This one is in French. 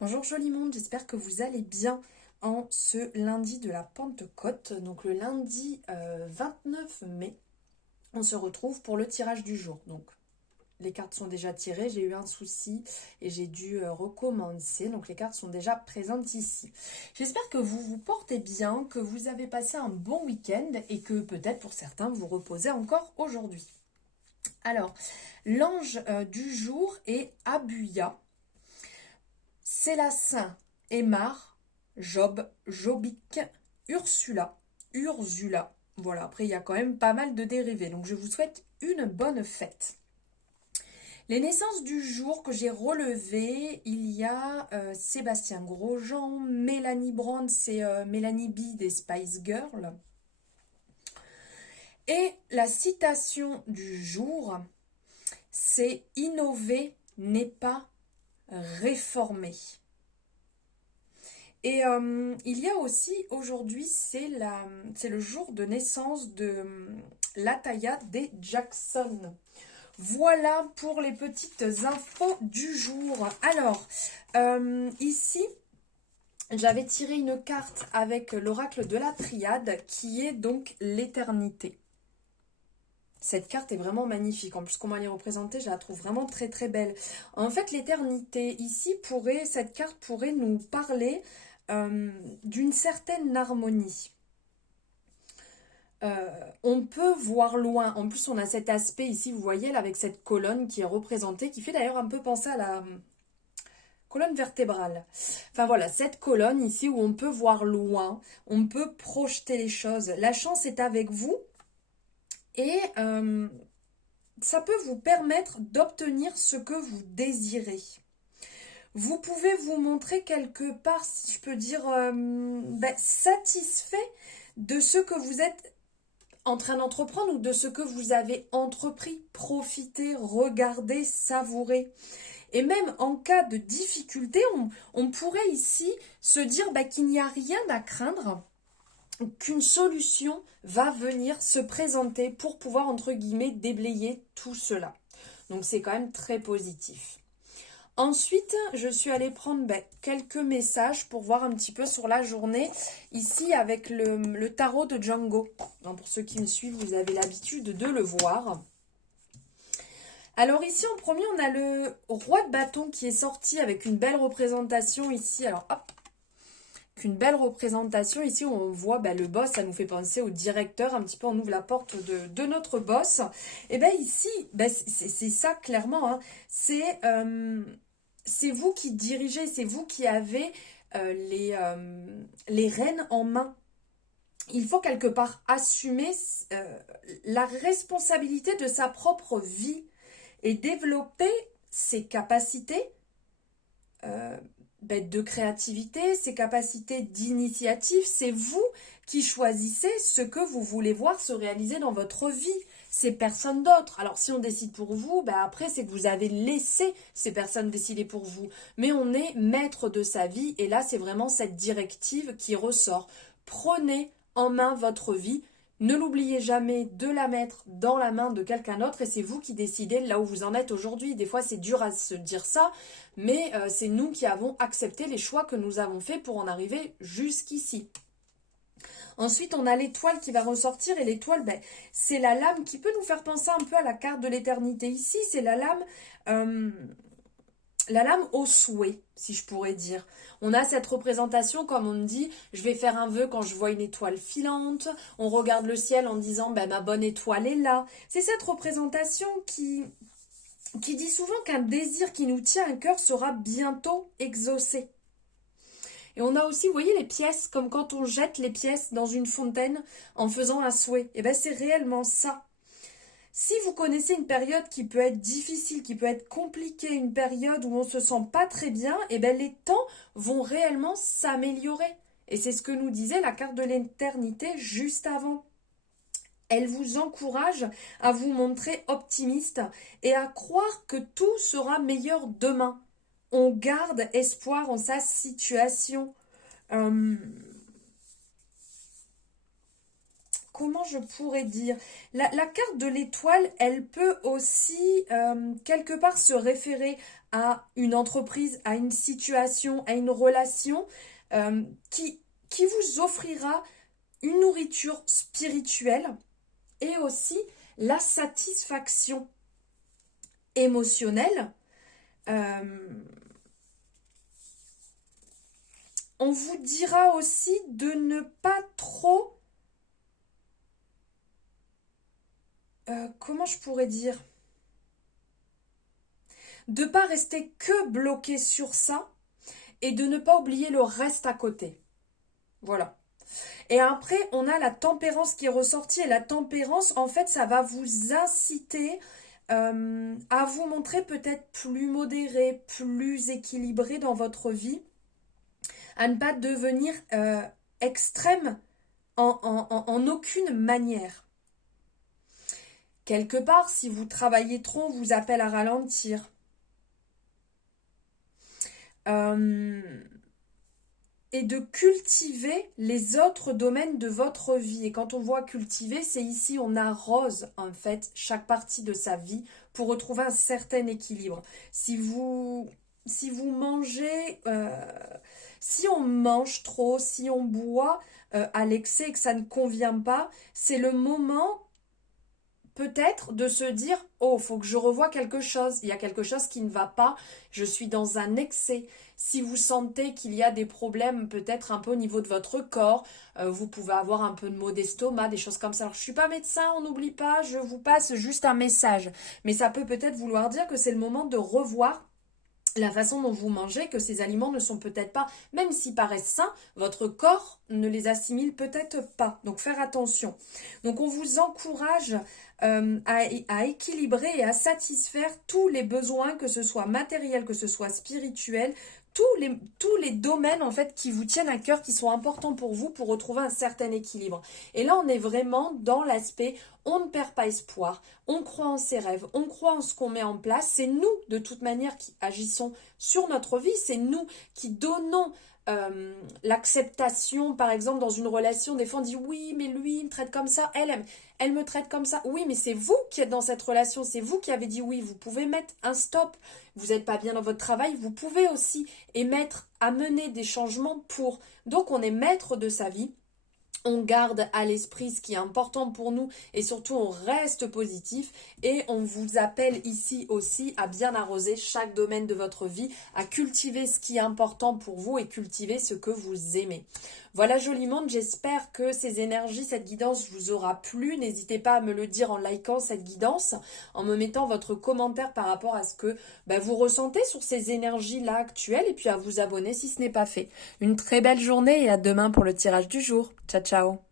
Bonjour joli monde, j'espère que vous allez bien en ce lundi de la Pentecôte, donc le lundi 29 mai. On se retrouve pour le tirage du jour. Donc les cartes sont déjà tirées, j'ai eu un souci et j'ai dû recommencer, donc les cartes sont déjà présentes ici. J'espère que vous vous portez bien, que vous avez passé un bon week-end et que peut-être pour certains vous reposez encore aujourd'hui. Alors, l'ange du jour est Abuya. Célestin, Aymar, Job, Jobic, Ursula. Voilà, après il y a quand même pas mal de dérivés, donc je vous souhaite une bonne fête. Les naissances du jour que j'ai relevées, il y a Sébastien Grosjean, Mélanie Brand, c'est Mélanie B des Spice Girls. Et la citation du jour, c'est innover n'est pas réformer. Et il y a aussi aujourd'hui, c'est le jour de naissance de Lataya des Jackson. Voilà pour les petites infos du jour. Alors, ici, j'avais tiré une carte avec l'oracle de la triade qui est donc l'éternité. Cette carte est vraiment magnifique. En plus, comment elle est représentée, je la trouve vraiment très très belle. En fait, l'éternité, ici, cette carte pourrait nous parler d'une certaine harmonie. On peut voir loin. En plus, on a cet aspect ici, vous voyez, là, avec cette colonne qui est représentée, qui fait d'ailleurs un peu penser à la colonne vertébrale. Enfin voilà, cette colonne ici où on peut voir loin, on peut projeter les choses. La chance est avec vous et ça peut vous permettre d'obtenir ce que vous désirez. Vous pouvez vous montrer quelque part, si je peux dire, satisfait de ce que vous êtes en train d'entreprendre ou de ce que vous avez entrepris. Profitez, regardez, savourez. Et même en cas de difficulté, on pourrait ici se dire qu'il n'y a rien à craindre, qu'une solution va venir se présenter pour pouvoir, entre guillemets, déblayer tout cela. Donc c'est quand même très positif. Ensuite, je suis allée prendre quelques messages pour voir un petit peu sur la journée, ici avec le tarot de Django. Donc, pour ceux qui me suivent, vous avez l'habitude de le voir. Alors ici, en premier, on a le roi de bâton qui est sorti avec une belle représentation ici. Alors hop, une belle représentation. Ici, on voit le boss, ça nous fait penser au directeur. Un petit peu, on ouvre la porte de notre boss. Et bien ici, c'est ça clairement. Hein. C'est vous qui dirigez, c'est vous qui avez les rênes en main. Il faut quelque part assumer la responsabilité de sa propre vie et développer ses capacités de créativité, ses capacités d'initiative. C'est vous qui choisissez ce que vous voulez voir se réaliser dans votre vie. C'est personne d'autre. Alors si on décide pour vous, après c'est que vous avez laissé ces personnes décider pour vous. Mais on est maître de sa vie et là c'est vraiment cette directive qui ressort. Prenez en main votre vie. Ne l'oubliez jamais de la mettre dans la main de quelqu'un d'autre et c'est vous qui décidez là où vous en êtes aujourd'hui. Des fois c'est dur à se dire ça, mais c'est nous qui avons accepté les choix que nous avons faits pour en arriver jusqu'ici. Ensuite, on a l'étoile qui va ressortir et l'étoile, c'est la lame qui peut nous faire penser un peu à la carte de l'éternité ici. C'est la lame au souhait, si je pourrais dire. On a cette représentation, comme on me dit, je vais faire un vœu quand je vois une étoile filante. On regarde le ciel en disant, ma bonne étoile est là. C'est cette représentation qui dit souvent qu'un désir qui nous tient à cœur sera bientôt exaucé. Et on a aussi, vous voyez, les pièces, comme quand on jette les pièces dans une fontaine en faisant un souhait. Et c'est réellement ça. Si vous connaissez une période qui peut être difficile, qui peut être compliquée, une période où on ne se sent pas très bien, les temps vont réellement s'améliorer. Et c'est ce que nous disait la carte de l'éternité juste avant. Elle vous encourage à vous montrer optimiste et à croire que tout sera meilleur demain. On garde espoir en sa situation. Comment je pourrais dire, la carte de l'étoile, elle peut aussi quelque part se référer à une entreprise, à une situation, à une relation qui vous offrira une nourriture spirituelle et aussi la satisfaction émotionnelle. On vous dira aussi de ne pas trop... comment je pourrais dire? De ne pas rester que bloqué sur ça et de ne pas oublier le reste à côté. Voilà. Et après, on a la tempérance qui est ressortie. Et la tempérance, en fait, ça va vous inciter à vous montrer peut-être plus modéré, plus équilibré dans votre vie, à ne pas devenir extrême en aucune manière. Quelque part, si vous travaillez trop, on vous appelle à ralentir. Et de cultiver les autres domaines de votre vie. Et quand on voit cultiver, c'est ici on arrose en fait chaque partie de sa vie pour retrouver un certain équilibre. Si vous mangez, si on mange trop, si on boit à l'excès et que ça ne convient pas, c'est le moment peut-être de se dire « Oh, faut que je revoie quelque chose, il y a quelque chose qui ne va pas, je suis dans un excès ». Si vous sentez qu'il y a des problèmes peut-être un peu au niveau de votre corps, vous pouvez avoir un peu de maux d'estomac, des choses comme ça. Alors, je ne suis pas médecin, on n'oublie pas, je vous passe juste un message. Mais ça peut peut-être vouloir dire que c'est le moment de revoir la façon dont vous mangez, que ces aliments ne sont peut-être pas, même s'ils paraissent sains, votre corps ne les assimile peut-être pas. Donc faire attention. Donc on vous encourage à équilibrer et à satisfaire tous les besoins, que ce soit matériel, que ce soit spirituel, tous les domaines en fait qui vous tiennent à cœur, qui sont importants pour vous pour retrouver un certain équilibre. Et là on est vraiment dans l'aspect on ne perd pas espoir, on croit en ses rêves, on croit en ce qu'on met en place, c'est nous de toute manière qui agissons sur notre vie, c'est nous qui donnons l'acceptation, par exemple dans une relation, des fois on dit oui mais lui il me traite comme ça, elle me traite comme ça, oui mais c'est vous qui êtes dans cette relation, c'est vous qui avez dit oui, vous pouvez mettre un stop, vous n'êtes pas bien dans votre travail, vous pouvez aussi amener des changements pour, donc on est maître de sa vie. On garde à l'esprit ce qui est important pour nous et surtout on reste positif et on vous appelle ici aussi à bien arroser chaque domaine de votre vie, à cultiver ce qui est important pour vous et cultiver ce que vous aimez. Voilà joli monde, j'espère que ces énergies, cette guidance vous aura plu. N'hésitez pas à me le dire en likant cette guidance, en me mettant votre commentaire par rapport à ce que vous ressentez sur ces énergies-là actuelles et puis à vous abonner si ce n'est pas fait. Une très belle journée et à demain pour le tirage du jour. Ciao ciao.